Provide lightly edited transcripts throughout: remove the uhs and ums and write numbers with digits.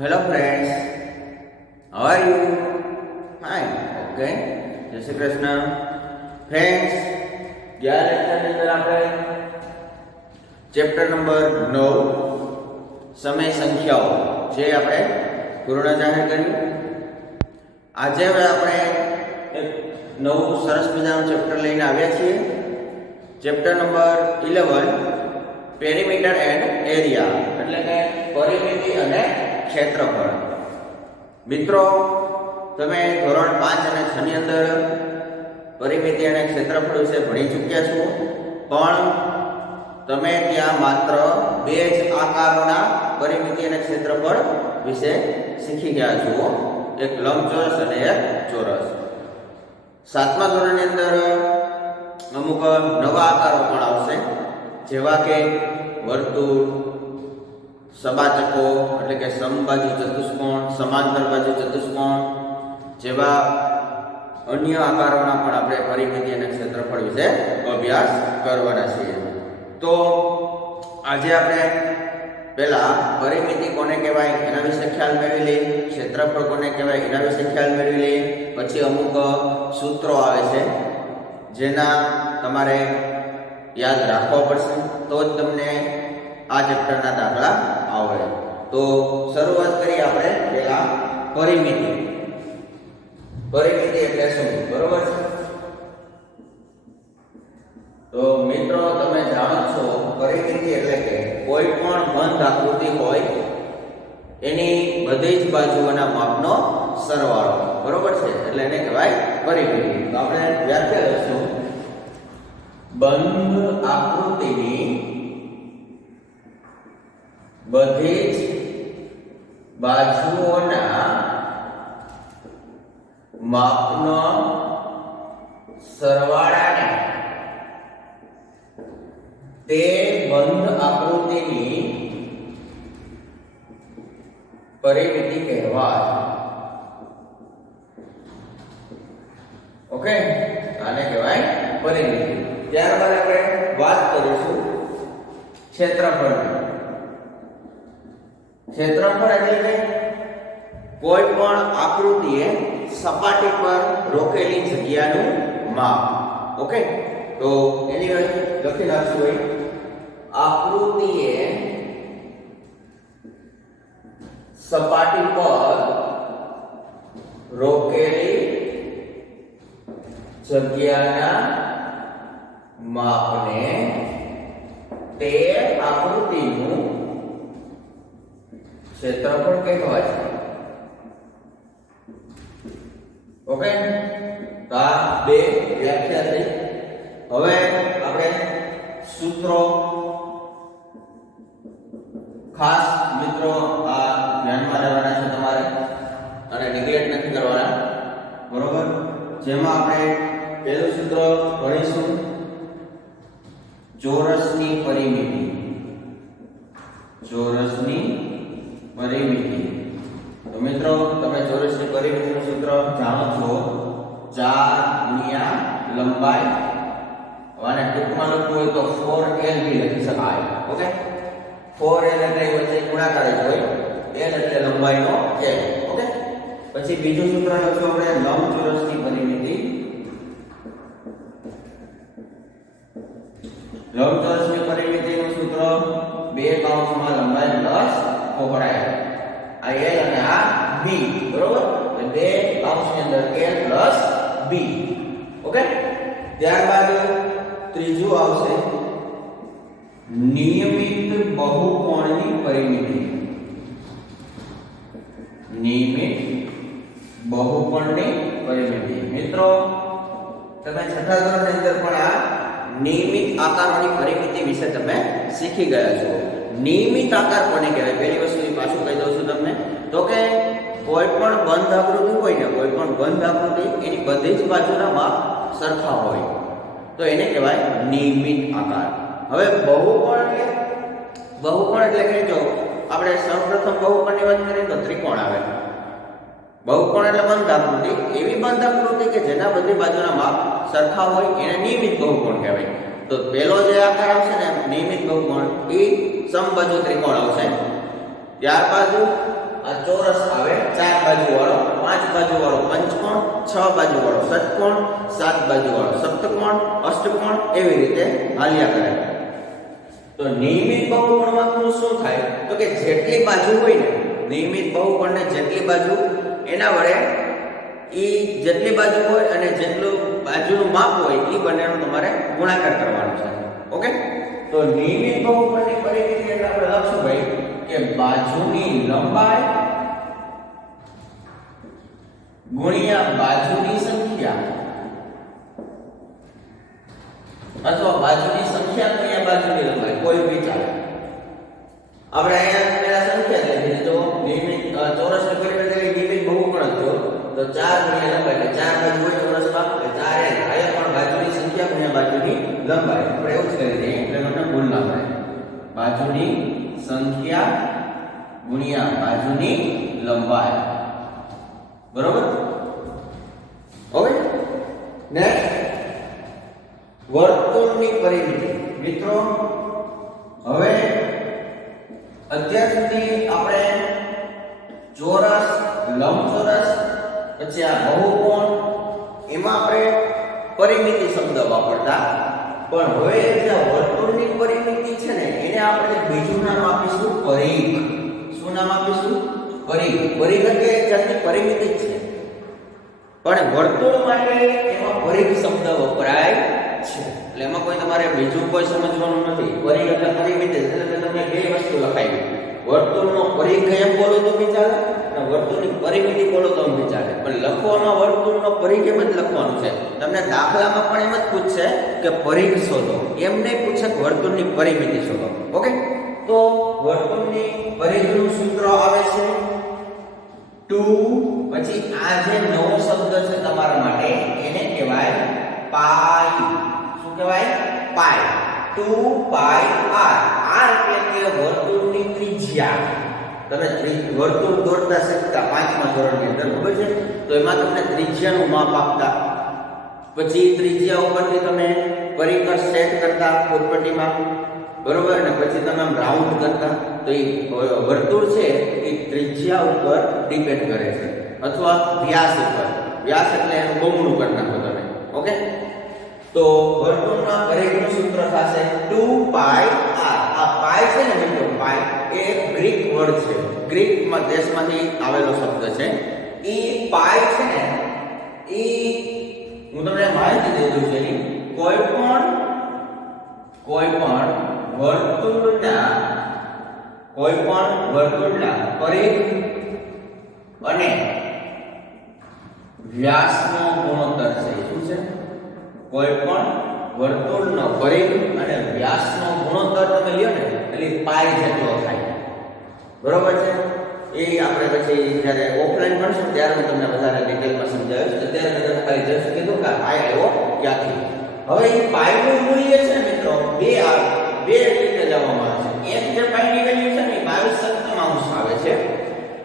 Hello friends, how are you? Fine, okay. જય Shri Krishna. Friends, ગયા લેક્ચરની અંદર આપણે ચેપ્ટર નંબર 9 સમય સંખ્યાઓ જે આપણે પૂર્ણ જાહેર કર્યું. આજે હવે આપણે એક નવું સરસ મજાનું ચેપ્ટર લઈને આવ્યા છીએ. Chapter number 11 perimeter and area, એટલે કે પરિમિતિ અને ક્ષેત્રફળ. મિત્રો, તમે ધોરણ 5 અને 6 ની અંદર પરિમિતિ અને ક્ષેત્રફળ વિશે ભણી ચૂક્યા છો, પણ તમે ત્યાં માત્ર બે જ આકારોના પરિમિતિ અને ક્ષેત્રફળ વિશે શીખી ગયા છો, એક લંબચોરસ અને એક ચોરસ. 7મા ધોરણની અંદર અમુક નવા આકારો પણ આવશે, જેવા કે વર્તુળ, સબાચકો એટલે કે સમબાજુ ચતુષ્કોણ, સમાંતર બાજુ ચતુષ્કોણ જેવા અન્ય આકારોના પણ આપણે પરિમિતિ અને ક્ષેત્રફળ વિશે અભ્યાસ કરવાના છીએ. તો આજે આપણે પહેલા પરિમિતિ કોને કહેવાય એના વિશે ખ્યાલ મેળવી લઈએ, ક્ષેત્રફળ કોને કહેવાય એના વિશે ખ્યાલ મેળવી લઈએ. પછી અમુક સૂત્રો આવે છે જેના તમારે યાદ રાખવા પડશે, તો જ તમને આ ચેપ્ટરના દાખલા આવડે. તો શરૂઆત કરીએ આપણે પહેલા પરિમિતિ. પરિમિતિ એટલે શું, બરોબર છે? તો મિત્રો, તમે જાણો છો પરિમિતિ એટલે કે કોઈ પણ બંધ આકૃતિ હોય એની બધી જ બાજુઓના માપનો સરવાળો, બરોબર છે? એટલે એને કહેવાય પરિમિતિ. તો આપણે વ્યાખ્યા લઈશું, બંધ આકૃતિની બધી જ બાજુઓના માપનો સરવાળાને તે બંધ આકૃતિની પરિમિતિ કહેવાય. ઓકે, આને કહેવાય પરિમિતિ. ત્યારબાદ આપણે વાત કરીશું ક્ષેત્રફળની. ક્ષેત્રફળ એટલે કે કોઈ પણ આકૃતિએ સપાટી પર રોકેલી જગ્યાનું માપ. ઓકે, તો એની લખી નાખશું હોય, આકૃતિએ સપાટી પર રોકેલી જગ્યાના માપને તે આકૃતિનું ક્ષેત્રફળ કહેવાય છે. ઓકે, તો આ બે વ્યાખ્યા થઈ. હવે આપણે સૂત્રો ખાસ મિત્રો આ ધ્યાનમાં રહેવાના છે તમારે, અને નેગ્લેક્ટ નથી કરવાના, બરોબર? જેમાં આપણે પહેલું સૂત્ર ભણીશું ચોરસની પરિમિતિ. ચોરસની પરિમિતિ. તો મિત્રો, તમે ચોરસની પરિમિતિનું સૂત્ર જાણો છો, 4 * લંબાઈ. આને ટૂંકમાં લખવું હોય તો 4l બી લખી શકાય. ઓકે, 4l એટલે વચ્ચે ગુણાકાર જ હોય, l એટલે લંબાઈનો l. ઓકે, પછી બીજું સૂત્ર લખશું આપણે લંબચોરસની પરિમિતિ. લંબચોરસની પરિમિતિનું સૂત્ર 2 કૌંસમાં લંબાઈ પ્લસ પહોળાઈ. આ l અને આ b, બરોબર? એટલે 2 કૌંસની અંદર l પ્લસ b. ઓકે, ત્યારબાદ ત્રીજું આવશે નિયમિત બહુકોણની પરિમિતિ. નિયમિત બહુકોણની પરિમિતિ. મિત્રો, તમે 6થા ધોરણની અંદર પણ આ નિયમિત આકારોની પરિમિતિ વિશે તમે શીખી ગયા છો. નિયમિત આકાર કોને કહેવાય? પહેલી વસ્તુ પાછું કહી દઉં છું તમને, તો કે કોઈ પણ બંધ આકૃતિ હોય ને, કોઈ પણ બંધ આકૃતિ એની બધી જ બાજુના માપ સરખા હોય તો એને કહેવાય નિયમિત આકાર. હવે બહુકોણ એટલે કે જો આપણે સૌપ્રથમ બહુકોણની વાત કરીએ તો ત્રિકોણ આવે. બહુકોણ એટલે બંધ આકૃતિ, એવી બંધ આકૃતિ કે જેના બધી બાજુના માપ સરખા હોય એને નિયમિત બહુકોણ કહેવાય. તો પહેલો જે આકાર આવશે ને નિયમિત બહુકોણ, એ સમબાજુ ત્રિકોણ આવશે. ત્યારબાદ આ ચોરસ આવે 4 બાજુ વાળો, 5 બાજુ વાળો પંચકોણ, 6 બાજુ વાળો ષટકોણ, 7 બાજુ વાળો સપ્તકોણ, અષ્ટકોણ, એવી રીતે હાલ્યા કરે. તો નિયમિત બહુકોણમાં શું થાય તો કે જેટલી બાજુ હોય ને, નિયમિત બહુકોણને જેટલી બાજુ એના વડે જેટલી બાજુ હોય અને જેટલું બાજુનું માપ હોય એ બંનેનો તમારે ગુણાકાર કરવાનો છે. ઓકે, તો નિયમિત બહુકોણની પરિમિતિ એટલે આપણે લખશું ભાઈ કે બાજુની લંબાઈ ગુણ્યા બાજુની સંખ્યા અથવા બાજુની સંખ્યા ગુણ્યા બાજુની લંબાઈ, કોઈ બી ચાલે. આપણે અહીંયા પેલા સંખ્યા લઈ લીધી, તો નિયમિત ચોરસની પરિમિતિ નિયમિત બહુકોણ હતો તો 4 ગુણ્યા લંબાઈ એટલે 4 બાજુ હોય ચોરસમાં એટલે 4 અહીંયા પણ બાજુની સંખ્યા ગુણ્યા બાજુની લંબાઈ. આપણે એવું જ કરી દઈએ એટલે તમને ભૂલ ના પડે. બાજુની સંખ્યા ગુણ્યા બાજુની લંબાઈ. બરોબર? ઓકે, નેક્સ્ટ વર્તુળની પરિમિતિ. મિત્રો હવે અત્યાર સુધી આપણે ચોરસ, લંબચોરસ, પછી આ બહુકોણ એમાં આપણે પરિમિતિ શબ્દ વાપરતા, પણ હવે જે વર્તુળની પરિમિતિ છે ને એને આપણે બીજું નામ આપીશું પરિઘ. શું નામ આપીશું? પરિઘ. પરિઘ એટલે એક જાતની પરિમિતિ જ છે, પણ વર્તુળ માટે એમાં પરિઘ શબ્દ વપરાય છે. એટલે એમાં કોઈ તમારે બીજું કોઈ સમજવાનું નથી. પરિઘ એટલે પરિમિતિ, એટલે તમને બે વસ્તુ લખાઈ. વર્તુળનો પરિઘ એમ બોલો તો બી ચાલે અને વર્તુળની પરિમિતિ બોલો તો બી ચાલે, પણ લખવામાં વર્તુળનો પરિઘ એમ જ લખવાનું છે. તમને દાખલામાં પણ એમ જ પૂછશે કે પરિઘ શોધો, એમ નહીં પૂછે કે વર્તુળની પરિમિતિ શોધો. ઓકે, તો વર્તુળની પરિઘનું સૂત્ર આવે છે 2, પછી આ જે નવો શબ્દ છે તમારા માટે એને કહેવાય પાઈ. શું કહેવાય? પાઈ. 2 પાઈ r. r એટલે કે વર્તુળની ત્રિજ્યા. તમે વર્તુળ દોરતા શીખતા 5મા ધોરણની અંદર, ખબર છે? તો એમાં તમને ત્રિજ્યાનું માપ આપતા, પછી ત્રિજ્યા ઉપરથી તમે પરિકર સેટ કરતા ફૂટપટ્ટીમાં, બરોબર, અને પછી તમે આમ રાઉન્ડ કરતા. તો એ વર્તુળ છે એ ત્રિજ્યા ઉપર ડિપેન્ડ કરે છે, અથવા વ્યાસ ઉપર. વ્યાસ એટલે એનું બમણું કરી નાખો તમે. ઓકે, તો વર્તુળના પરિઘનું સૂત્ર થશે 2 પાઈ r. આ પાઈ છે ને મિત્રો, પાઈ એ ગ્રીક વર્ડ છે, ગ્રીક દેશમાંથી આવેલો શબ્દ છે. એ પાઈ છે ને એ હું તમને માહિતી દઈ દઉં છું. કોઈ પણ વર્તુળના પરિઘ અને વ્યાસનો ગુણોત્તર છે. શું છે? કોઈ પણ વર્તુળનો પરિઘ અને વ્યાસનો ગુણોત્તર તમે લ્યો ને એટલે પાઈ જેટલો થાય. બરોબર છે? એ આપણે પછી જ્યારે ઓફલાઈન ભણશું ત્યારે હું તમને વધારે ડિટેલમાં સમજાવીશ. અત્યારે મેં તમને ખાલી જસ્ટ કીધું કે પાઈ આવ્યો ક્યાંથી. હવે એ પાઈનું મૂલ્ય છે મિત્રો બે રીતે લેવામાં આવે છે. એક જે પાઈની વેલ્યુ છે ને 22 આવે છે,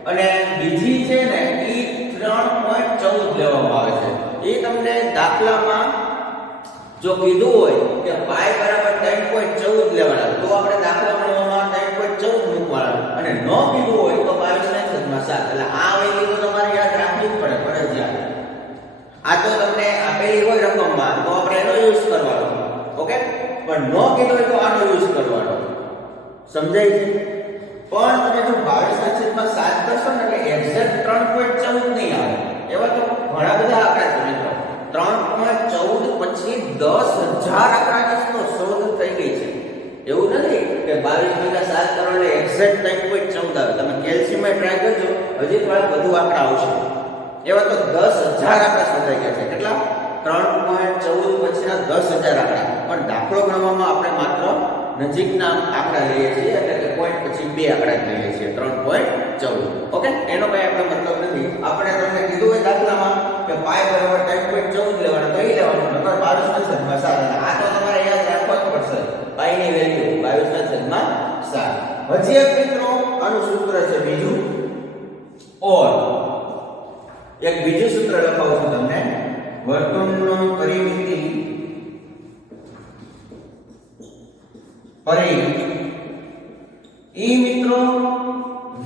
અને બીજી છે ને એ 3.14 લેવામાં આવે છે. એ તમને દાખલામાં જો કીધું હોય કે પાઈ બરાબર 3.14 લેવાના, તો આપણે દાખલા ગણવામાં 3.14 મૂકવાના, અને ન કીધું હોય તો 22/7. એટલે આ વેલ્યુ તો તમારે યાદ રાખવી જ પડે, ફરજિયાત. આ તો તમને આપેલી હોય રકમમાં તો આપણે એનો યુઝ કરવાનો. ઓકે, પણ ન કીધું હોય તો આનો યુઝ કરવાનો. સમજાય છે? પણ તમે જો 22/7 કરશો ને એટલે એક્ઝેક્ટ 3.14 નહીં આવે. એવા તો ઘણા બધા આંકડા છે મિત્રો. 3.14 પછી 10,000 આંકડાની શોધ થઈ ગઈ છે. એવું નથી કે 22/7 કરો એટલે એક્ઝેક્ટ 3.14 આવે. તમે કેલ્શિયમમાં ટ્રાય કરજો, હજી થોડા વધુ આંકડા આવશે. એવા તો 10,000 આંકડા શોધાઈ ગયા છે. કેટલા? 3.14 પછીના 10,000 આંકડા. પણ દાખલો ગણવામાં આપણે માત્ર નજીકના આંકડા લઈએ છીએ, એટલે કે પોઈન્ટ પછી બે આંકડા લઈએ છીએ, 3.14. ઓકે, એનો કઈ આપણો મતલબ નથી. આપણે તમને કીધું હોય દાખલામાં કે પાઈ બરાબર 3.14 લેવાનો, તો એ લેવાનું નંબર 22/7. આ તો તમારે યાદ રાખવા જ પડશે. પાઈની વેલ્યુ 22/7. હજી એક મિત્રો આનું સૂત્ર છે બીજું, ઓર એક બીજું સૂત્ર લખાવું છું તમને. વર્તુળનો પરિમિતિ પરિઘ ઈ મિત્રો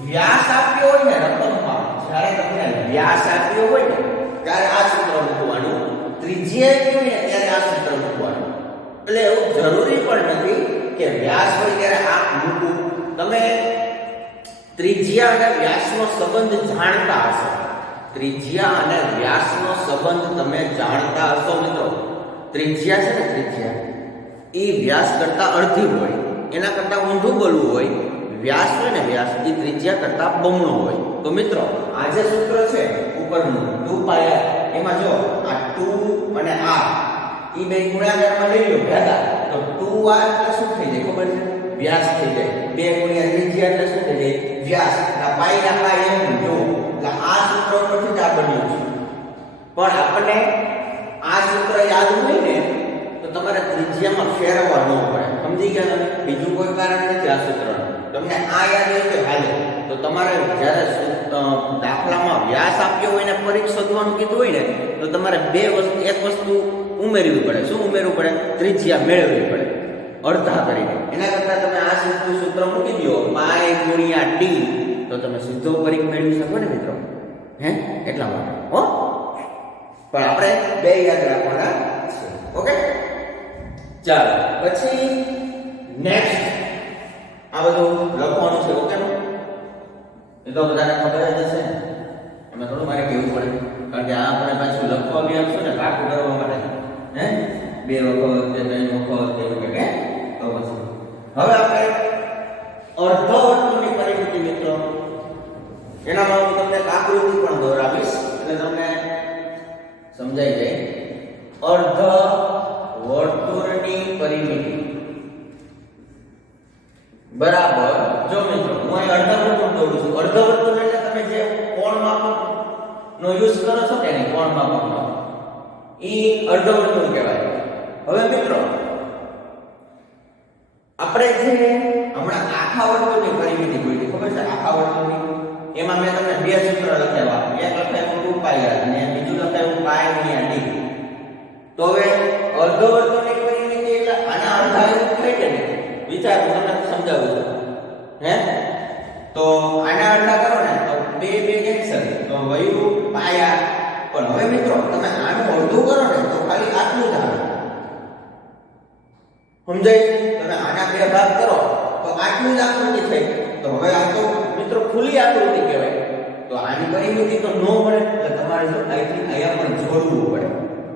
વ્યાસ આપ્યો હોય ને રકમમાં, જ્યારે તમને વ્યાસ આપ્યો હોય ને ત્યારે આ સૂત્ર મૂકવાનું, ત્રિજ્યા આપ્યો ને ત્યારે આ સૂત્ર મૂકવાનું. એટલે એવું જરૂરી પણ નથી કે વ્યાસ હોય ત્યારે આ મૂકવું. તમે ત્રિજ્યા અને વ્યાસનો સંબંધ જાણતા હશો. ત્રિજ્યા અને વ્યાસનો સંબંધ તમે જાણતા હશો મિત્રો. ત્રિજ્યા છે ને, ત્રિજ્યા એ વ્યાસ કરતા અડધી હોય, એના કરતા ઊંધું બોલવું હોય. વ્યાસ હોય ને, વ્યાસ એ ત્રિજ્યા કરતા બમણો હોય. તો મિત્રો આ જે સૂત્ર છે ઉપરનું 2πr, એમાં જો આ 2 અને r એ બે ગુણાકારમાં લઈ લો ભેગા, તો 2r એટલે શું થઈ જાય ખબર છે? વ્યાસ થઈ જાય. 2 ગુણ્યા ત્રિજ્યા એટલે શું થઈ જાય? વ્યાસ. આ પાઈ ના પાઈ એમ જો, એટલે આ સૂત્ર ઉપરથી જ આ બન્યું છે. પણ આપણને આ સૂત્ર યાદ હોય ને તો તમારે ત્રિજ્યામાં ફેરવવા ન પડે. સમજી ગયા તમે? બીજું કોઈ કારણ નથી આ સૂત્રનું. તમને આ યાદ હોય કે હાલે તો તમારે જ્યારે દાખલામાં વ્યાસ આપ્યો હોય ને પરીક્ષ શોધવાનું કીધું હોય ને તો તમારે એક વસ્તુ ઉમેરવી પડે. શું ઉમેરવું પડે? ત્રિજ્યા મેળવવી પડે અડધા કરીને. એના કરતાં તમે આ સીધું સૂત્ર મૂકી દો પાઈ ગુણ્યા d, તો તમે સીધો પરીખ મેળવી શકો ને મિત્રો. હે એટલા માટે હો. પણ આપણે બે યાદ રાખવાના છે. ઓકે, ચાલો પછી નેક્સ્ટ આ બધું લખવાનું છે. ઓકે, એ તો બધાને ખબર જ હશે ને, એમાં થોડું મારે કહેવું પડે, કારણ કે આ આપણે પાછું લખવા બી આપશું ને પાકું કરવા માટે. હે 2 વખત કે 3 વખત એવું કે તો પછી હવે આપણે અર્ધવર્તુળની પરિમિતિ મિત્રો, એનામાં હું તમને આકૃતિ પણ દોરાવીશ એટલે તમને સમજાઈ જાય. અર્ધવર્તુળની પરિમિતિ બરાબર. જો મિત્રો હું અહીં અર્ધવર્તુળ દોરું છું. અર્ધવર્તુળ એટલે તમે જે કોણ માપકનો યુઝ કરો છો કે નહીં, કોણ માપકનો, ઈ અર્ધવર્તુળ કહેવાય. હવે મિત્રો આપણે જે હમણાં આખા વર્તુળની પરિમિતિ જોઈ હતી, ખબર છે? આખા વર્તુળની એમાં મેં તમને બે સૂત્ર લખાવ્યા. એક લખાવ્યું 2πr અને બીજું લખાવ્યું પાઈ ગુણ્યા d. તો હવે અર્ધવર્તુળની પરિમિતિ એટલે આના અડધા એવું થાય કે નહીં? વિચાર હું તમને સમજાવું છું. હે તો આના અડધા કરો ને તો 2 કેન્સલ, તો વયું પાયા. પણ હવે મિત્રો તમે આનું અડધું કરો ને તો ખાલી આટલું જ આવે. સમજાય? તમે આના 2 ભાગ કરો તો આટલું જ આકૃતિ થઈ. તો હવે આ તો મિત્રો ખુલ્લી આકૃતિ કહેવાય. તો આની પરિમિતિ તો ન મળે એટલે તમારે જો અહીંથી અહીંયા પણ જોડવું પડે.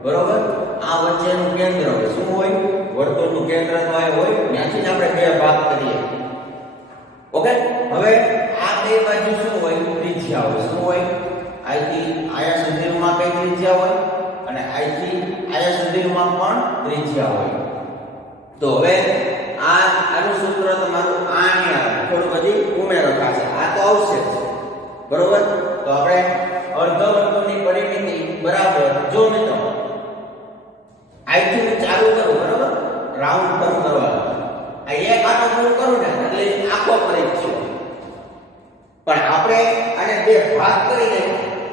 બરોબર? આ વચ્ચેનું કેન્દ્ર શું હોય? વર્તુળનું કેન્દ્ર તો આ હોય, ત્યાંથી જ આપણે 2 ભાગ કરીએ. ઓકે, હવે આ બે બાજુ શું હોય? ત્રિજ્યા હોય. શું હોય? અહીંથી આયા સુધીનું માપ એક ત્રિજ્યા હોય અને અહીંથી આયા સુધીનું માપ પણ ત્રિજ્યા હોય. તો હવે આનું સૂત્ર તમારું આ નહીં આવે, થોડું બધી ઉમેરો થશે. આ તો આવશે જ. બરોબર? તો આપણે અર્ધવર્તુળની પરિમિતિ બરાબર. જો મિત્રો અહીંથી ચાલુ કરું, બરોબર, રાઉન્ડ કરું કરવાનું, આ એક આટો પૂરું કરું ને એટલે આખો પરિઘ છે. પણ આપણે આને 2 ભાગ કરીને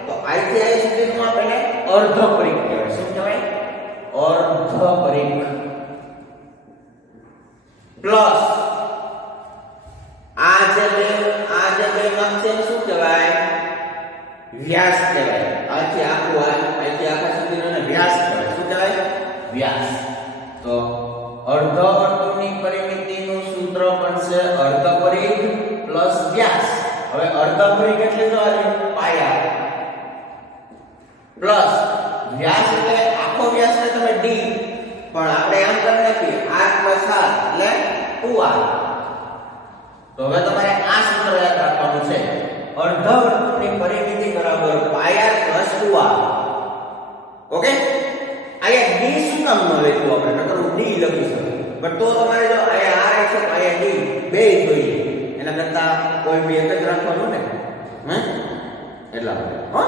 તો અહીંથી અહીં સુધીનું આપણે અર્ધ પરિઘ કહેવાય. શું કહેવાય? અર્ધ પરિઘ. પ્લસ આ જે બે માપ છે શું કહેવાય? વ્યાસ કહેવાય. આથી આખું અહીંથી આખા સુધીનો વ્યાસ કહેવાય. શું કહેવાય? વ્યાસ. તો અર્ધવર્તુળની પરિમિતિનું સૂત્ર બનશે અર્ધ પરિઘ પ્લસ વ્યાસ. હવે અર્ધ પરિઘ એટલે તો પાયા પ્લસ વ્યાસ એટલે આખો વ્યાસ ને તમે d, પણ આપણે એમ કરી નાખીએ r પ્લસ r એટલે 2r. તો હવે તમારે આ સૂત્ર યાદ રાખવાનું છે. અર્ધવર્તુળની પરિમિતિ બરાબર પાયા પ્લસ 2r. ઓકે, આયા d શું કામ ન લખ્યું આપણે? નકર હું d લખી શકું, પણ તો તમારે જો આયા r છે આયા d બે જોઈએ. એના કરતા કોઈ બી એક જ રાખવાનું ને. એટલા માટે હો.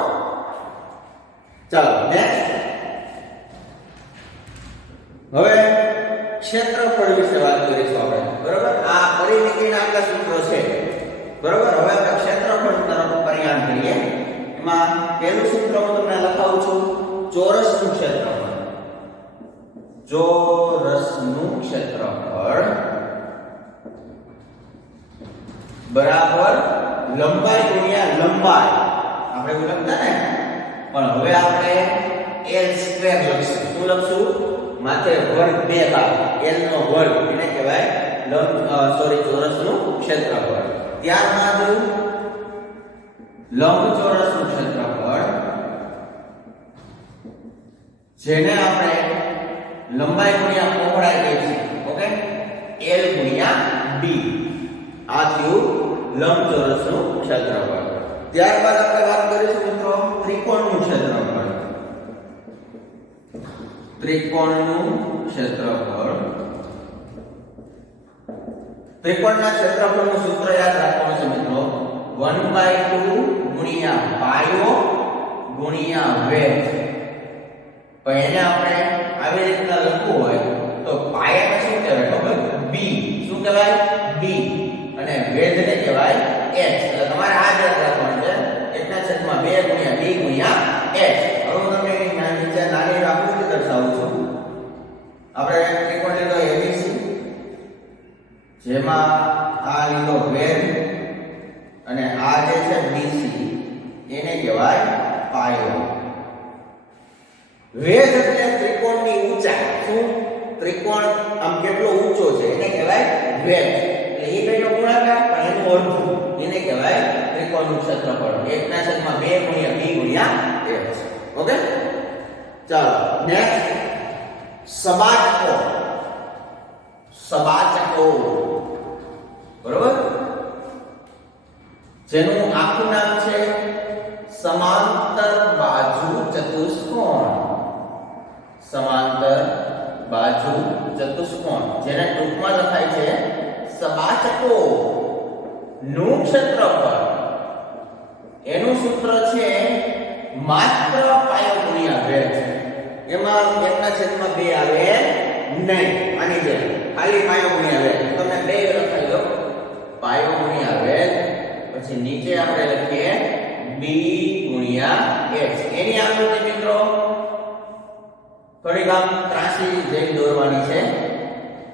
ચાલો નેક્સ્ટ. હવે ક્ષેત્રફળ વિશે વાત કરીશું આપણે. બરોબર? આ પરિમિતિના આપણા સૂત્રો છે. બરોબર? હવે આપણે ક્ષેત્રફળ તરફ પરિણામ કરીએ. એમાં પહેલું સૂત્ર હું તમને લખાવું છું. ચોરસનું ક્ષેત્રફળ. ચોરસનું ક્ષેત્રફળ બરાબર લંબાઈ ગુણ્યા લંબાઈ આપણે એવું લખતા ને, પણ હવે આપણે l સ્ક્વેર લખશું. શું લખશું? માથે વર્ગ 2 ભાગ l નો વર્ગ, એને કહેવાય ચોરસનું ક્ષેત્રફળ. ત્યારબાદ લંબચોરસનું ક્ષેત્રફળ, જેને આપણે લંબાઈ ગુણ્યા પહોળાઈ કહીએ છીએ. ઓકે, l ગુણ્યા b. આ થયું લંબચોરસનું ક્ષેત્રફળ. ત્યારબાદ આપણે વાત કરીશું મિત્રો ત્રિકોણનું ક્ષેત્રફળ. ત્રિકોણનું ક્ષેત્રફળ. ત્રિકોણના ક્ષેત્રફળનું સૂત્ર યાદ રાખવાનું છે મિત્રો, 1/2 ગુણ્યા પાયો ગુણ્યા વેધ. તો એને આપણે આવી રીતના લખવું હોય તો પાયાને શું કહેવાય ખબર? b. શું કહેવાય? b. અને વેધને કહેવાય h. એટલે તમારે આ જ યાદ રાખવાનું છે, 1/2 ગુણ્યા b ગુણ્યા h. હવે હું તમને એક નાની આકૃતિ દર્શાવું છું. આપણે ત્રિકોણ લીધો ABC, જેમાં આ લીધો વેધ અને આ જે છે BC, એને કહેવાય પાયો. વેધ એટલે ત્રિકોણની ઊંચાઈ. શું? ત્રિકોણ આમ કેટલો ઊંચો છે એને કહેવાય વેધ. એટલે એ બેનો ગુણાકાર પણ એનું અડધું, એને કહેવાય ત્રિકોણનું ક્ષેત્રફળ. 1/2 ગુણ્યા b ગુણ્યા h. ઓકે, ચાલો નેક્સ્ટ સબાચકો. સબાચકો બરોબર, જેનું આખું નામ છે સમાંતર બાજુ ચતુષ્કોણ. સમાંતર બાજુ ચતુષ્કોણ, જેને ટૂંકમાં લખાય છે સબાચકો નું ક્ષેત્રફળ. એનું સૂત્ર છે માત્ર પાયો ગુણ્યા વેધ. એમાં 1/2 આવે નહીં, આની જેમ ખાલી પાયો ગુણ્યા વેધ. તમે બે લખાઈ લો, પાયો ગુણ્યા વેધ, પછી નીચે આપણે લખીએ b ગુણ્યા h. એની આકૃતિ મિત્રો થોડીક આમ ત્રાસી જેવી દોરવાની છે,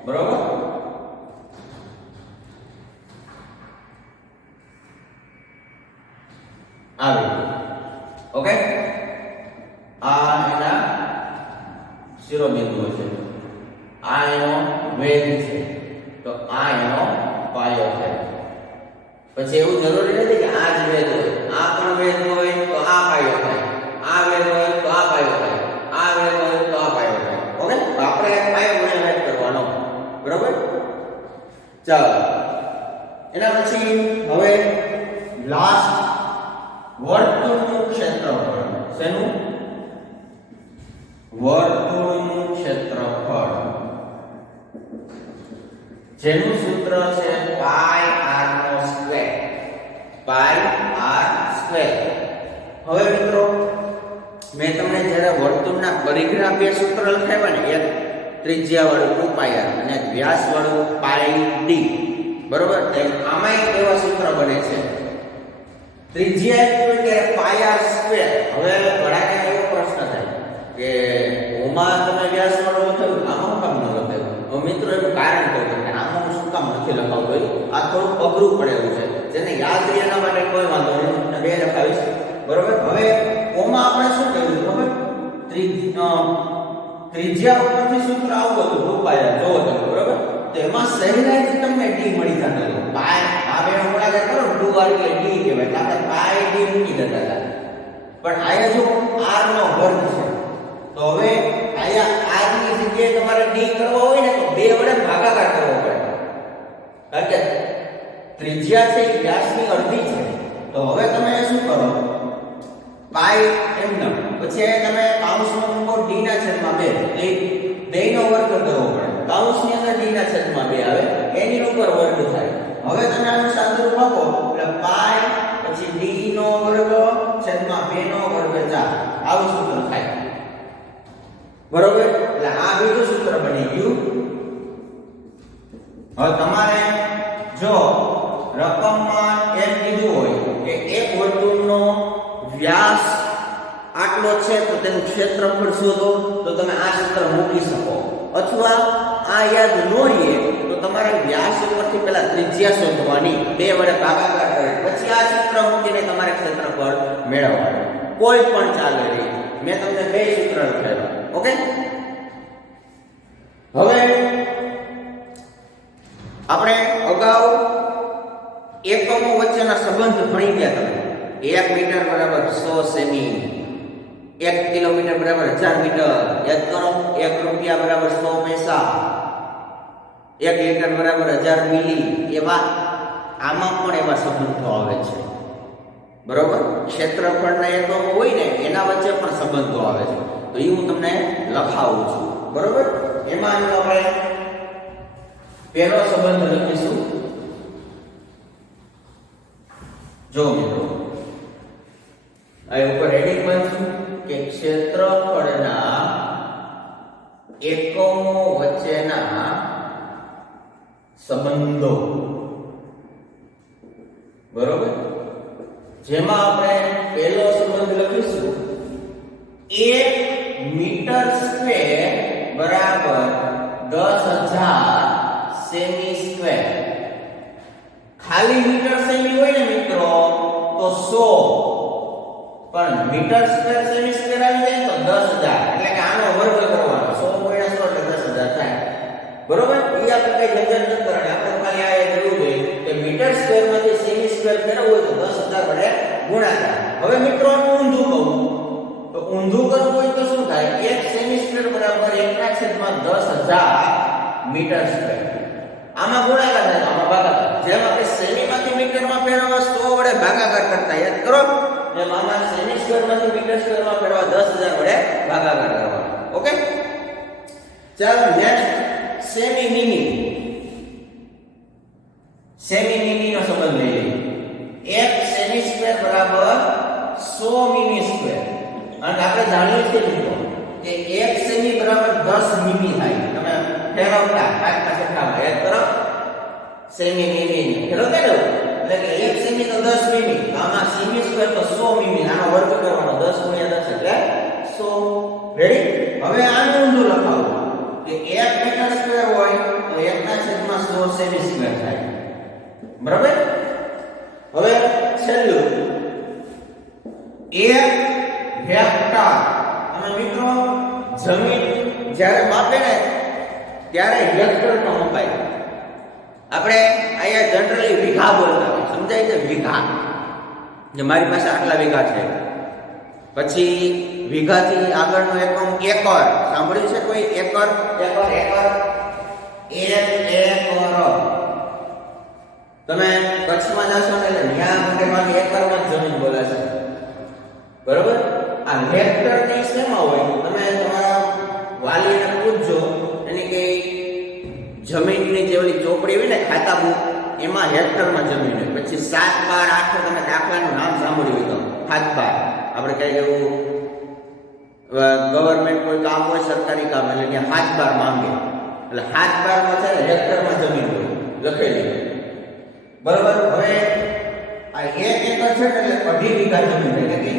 બરોબર? આવી. ઓકે, આ એના શિરોબિંદુઓ છે, આ એનો વેધ છે, તો આ એનો પાયો છે. પછી એવું જરૂરી નથી કે આ જ વેધ હોય, આ પણ વેધ હોય તો આ પાયો થાય, આ વેધ હોય તો આ પાયો થાય, આ વેધ હોય તો આ પાયો થાય. ઓકે, તો આપણે પાયો ગુણ્યા વેધ કરવાનો, બરોબર? ચાલો, એના પછી હવે લાસ્ટ વર્તુળનું ક્ષેત્રફળ. શેનું? વર્તુળનું ક્ષેત્રફળ, જેનું સૂત્ર છે પાઈ r નો સ્ક્વેર. પાઈ r સ્ક્વેર. હવે મિત્રો મેં તમને જ્યારે વર્તુળના પરિઘના બે સૂત્ર લખાવ્યા ને, એક ત્રિજ્યા વાળું 2πr અને એક વ્યાસ વાળું પાઈ d, બરોબર? આમાં એક એવા સૂત્ર બને છે ત્રિજ્યા એટલે કે પાઈ r સ્ક્વેર. હવે ઘણાને એવો પ્રશ્ન થાય કે ઓમાં તમે વ્યાસ વાળો લખાવ્યું, આમાં કામ ન લખાવ્યું? હવે મિત્રો એનું કારણ કહું તમને, આમાં હું શું કામ નથી લખાવતો, આ થોડું અઘરું પડે એવું છે. જેને યાદ રહે એના માટે કોઈ વાંધો નહીં, બે લખાવીશ, બરોબર? હવે ઓમાં આપણે શું કર્યું ખબર? ત્રિજ્યા ઉપરથી સૂત્ર આવું હતું 2πr, જોવો તમે, બરોબર? તો એમાં સહેલાઈથી તમને d મળી જતો હતો. પાઈ આ બેનો ગુણાકાર કરો 2r એટલે d કહેવાય, કારણ પાઈ d મૂકી દેતા હતા. પણ આયા જો r નો વર્ગ છે, તો હવે આયા r ની જગ્યાએ તમારે d કરવો હોય ને તો 2 વડે ભાગાકાર કરવો પડે, કારણ કે ત્રિજ્યા છે એ વ્યાસની અડધી છે. તો હવે તમે શું કરો? પાઈ એમનો, પછી તમે કૌંસમાં મૂકો d ના છેદમાં 2, એટલે 2 નો વર્ગ કરવો પડે. કૌંસની અંદર d ના છેદમાં 2 આવે, એની ઉપર વર્ગ થાય. હવે તમે આનું સાદુરૂપ આપો એટલે પાઈ પછી d નો વર્ગ છેદમાં 2 નો વર્ગ 4, આવું સૂત્ર થાય, બરોબર? એટલે આ બીજું સૂત્ર બની ગયું. હવે તમારે જો રકમમાં એમ કીધું હોય કે એક વર્તુળનો વ્યાસ આટલો છે તો તેનું ક્ષેત્રફળ શોધો, તો તમે આ સૂત્ર મૂકી શકો. અથવા આ યાદ ન રહે તો તમારે વ્યાસ ઉપરથી પહેલા ત્રિજ્યા શોધવાની, 2 વડે ભાગાકાર કરી પછી આ સૂત્ર મૂકીને તમારે ક્ષેત્રફળ મેળવવાનું, કોઈ પણ ચાલે રહી. મેં તમને બે સૂત્ર લખાવ્યા. ઓકે, હવે આપણે અગાઉ એકમો વચ્ચેના સંબંધ ભણી ગયા. તમે 1 મીટર બરાબર 100 સેમી, 1 કિલોમીટર બરાબર 1000 મીટર, યાદ કરો. 1 રૂપિયા બરાબર 100 પૈસા, 1 લીટર બરાબર 1000 મિલી. એવા આમાં પણ એવા સંબંધો આવે છે. બરોબર, ક્ષેત્રફળના એકમો હોય ને એના વચ્ચે પણ સંબંધો આવે છે. તો એ હું તમને લખાવું છું. બરોબર, એમાં આપણે પહેલો સંબંધ લખીશું. જો મિત્રો, આ ઉપર હેડિંગ બનશું કે ક્ષેત્રફળના એકમો વચ્ચેના સંબંધો. બરોબર, જેમાં આપણે પહેલો સંબંધ લખીશું 1 મીટર સ્ક્વેર બરાબર 10,000 સેમી સ્ક્વેર. ખાલી મીટર સેમી હોય ને મિત્રો તો 100, પણ મીટર સ્ક્વેર સેમી સ્ક્વેર આવી જાય તો 10,000, એટલે કે આનો વર્ગ કરવાનો. 100 * 100 એટલે 10,000 થાય. બરોબર, એ આપણે કઈ ઝંઝટ નથી કરવાની. આપણે ખાલી આ યાદ રહેવું જોઈએ કે મીટર સ્ક્વેર માંથી સેમી સ્ક્વેર ફેરવવું હોય તો 10,000 વડે ગુણાકાર. હવે મિત્રો ઊંધું કહું તો ઊંધું કરવું હોય તો શું થાય? 1 સેમી સ્ક્વેર બરાબર 1/10,000 મીટર સ્ક્વેર. આમાં ગુણાકાર થાય, આમાં ભાગાકાર. જેમ આપણે સેમી માંથી મીટરમાં ફેરવવા 100 વડે ભાગાકાર કરતા, યાદ કરો. એમ આમાં સેમી સ્ક્વેર માંથી મીટર સ્ક્વેરમાં ફેરવવા 10,000 વડે ભાગાકાર કરવાનો. ઓકે, ચાલો નેક્સ્ટ સેમી મિલી. સેમી મિલી નો સંબંધ લઈ લઈએ. 1 સેમી સ્ક્વેર બરાબર 100 મિલી સ્ક્વેર. અને આપણે જાણીએ છીએ મિત્રો કે 1 સેમી બરાબર 10 મિલી થાય. તમે ફેરવતા આ પાસે ખાવા યાદ કરો. સેમી મિલી ફેરવતા રહો એટલે કે 1 સેમી તો 10 મિલી. આમાં સેમી સ્ક્વેર તો 100 મિલી. આનો વર્ગ કરવાનો. 10 * 10 એટલે 100. રેડી? હવે આનું ઊંધું લખાવો કે 1 મીટર સ્ક્વેર હોય તો 1/100 સેમી સ્ક્વેર થાય. બરાબર? હવે છેલ્લું 1 હેક્ટર. અને મિત્રો જમીન જ્યારે માપે ને ત્યારે હેક્ટરમાં મપાય. આપણે અહીંયા જનરલી વીઘા બોલતા હોય, સમજાય છે? વીઘા, જે મારી પાસે આટલા વીઘા છે. પછી વીઘાથી આગળનો એકમ એકર. સાંભળ્યું છે કોઈ? Acre, acre, acre, acre. તમે કચ્છમાં જશો ને એટલે ત્યાં મોટે ભાગે એકરમાં જ જમીન બોલે છે. બરોબર? આ હેક્ટર ની શેમાં હોય? તમે તમારા વાલીને પૂછજો, એની કે જમીનની જે ઓલી ચોપડી હોય ને ખાતા બુક, એમાં હેક્ટરમાં જમીન હોય. પછી 7, 12, 8 તમે દાખલાનું નામ સાંભળ્યું હોય તો 7, 12 આપણે કઈ એવું ગવર્મેન્ટ કોઈ કામ હોય, સરકારી કામ, એટલે ત્યાં 7, 12 માંગે. એટલે 7, 12 માં છે હેક્ટરમાં જમીન હોય લખેલી. બરોબર? હવે આ 1 એકર છે એટલે 2.5 વીઘા જમીન. એટલે કે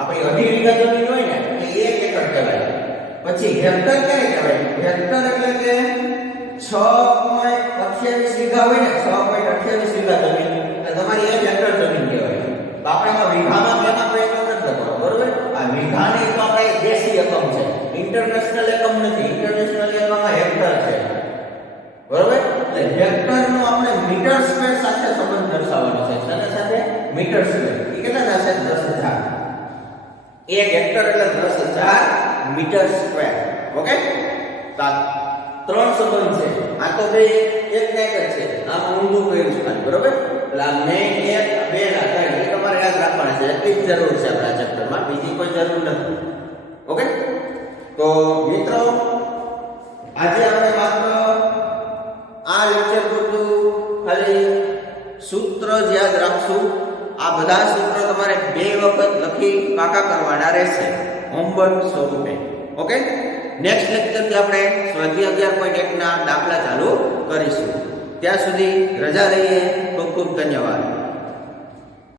આપણી 2.5 વીઘા જમીન હોય ને એટલે 1 એકર કહેવાય. પછી હેક્ટર ક્યારે કહેવાય? હેક્ટર એટલે કે 6.28 વીઘા હોય ને, 6.28 વીઘા જમીન એટલે તમારી 1 હેક્ટર જમીન કહેવાય. તો આપણે એમાં વીઘામાં કેમાં કોઈ એકમ નથી લખવાનો. બરોબર? આ વીઘાની તો આપણે દેશી એકમ છે, ઇન્ટરનેશનલ એકમ નથી. ઇન્ટરનેશનલ એકમમાં હેક્ટર છે. બરોબર? એટલે હેક્ટરનો આપણે મીટર સ્ક્વેર સાથે સંબંધ દર્શાવવાનો છે. સાથે સાથે મીટર સ્ક્વેર એ કેટલા થશે? 10,000. 1 હેક્ટર એટલે 10,000 મીટર સ્ક્વેર. ઓકે, તો 3 સંબંધ છે. આ તો બે એક ને એક જ છે. આમાં ઊંધું કર્યું છે. બરોબર? એટલે આ મેઇન 1, 2 ના 3 એ તમારે યાદ રાખવાના છે. એટલી જ જરૂર છે આપણા ચેપ્ટરમાં, બીજી કોઈ જરૂર નથી. ઓકે, તો મિત્રો આજે આપણે માત્ર આ લેક્ચર પૂરતું ખાલી સૂત્ર જ યાદ રાખશું. આ બધા સૂત્રો તમારે 2 વખત લખી પાકા કરવાના રહેશે હોમવર્ક સ્વરૂપે. ઓકે, નેક્સ્ટ લેક્ચરથી આપણે સ્વાધ્યાય 11.1 ના દાખલા ચાલુ કરીશું. ત્યાં સુધી રજા લઈએ. ખૂબ ખૂબ ધન્યવાદ.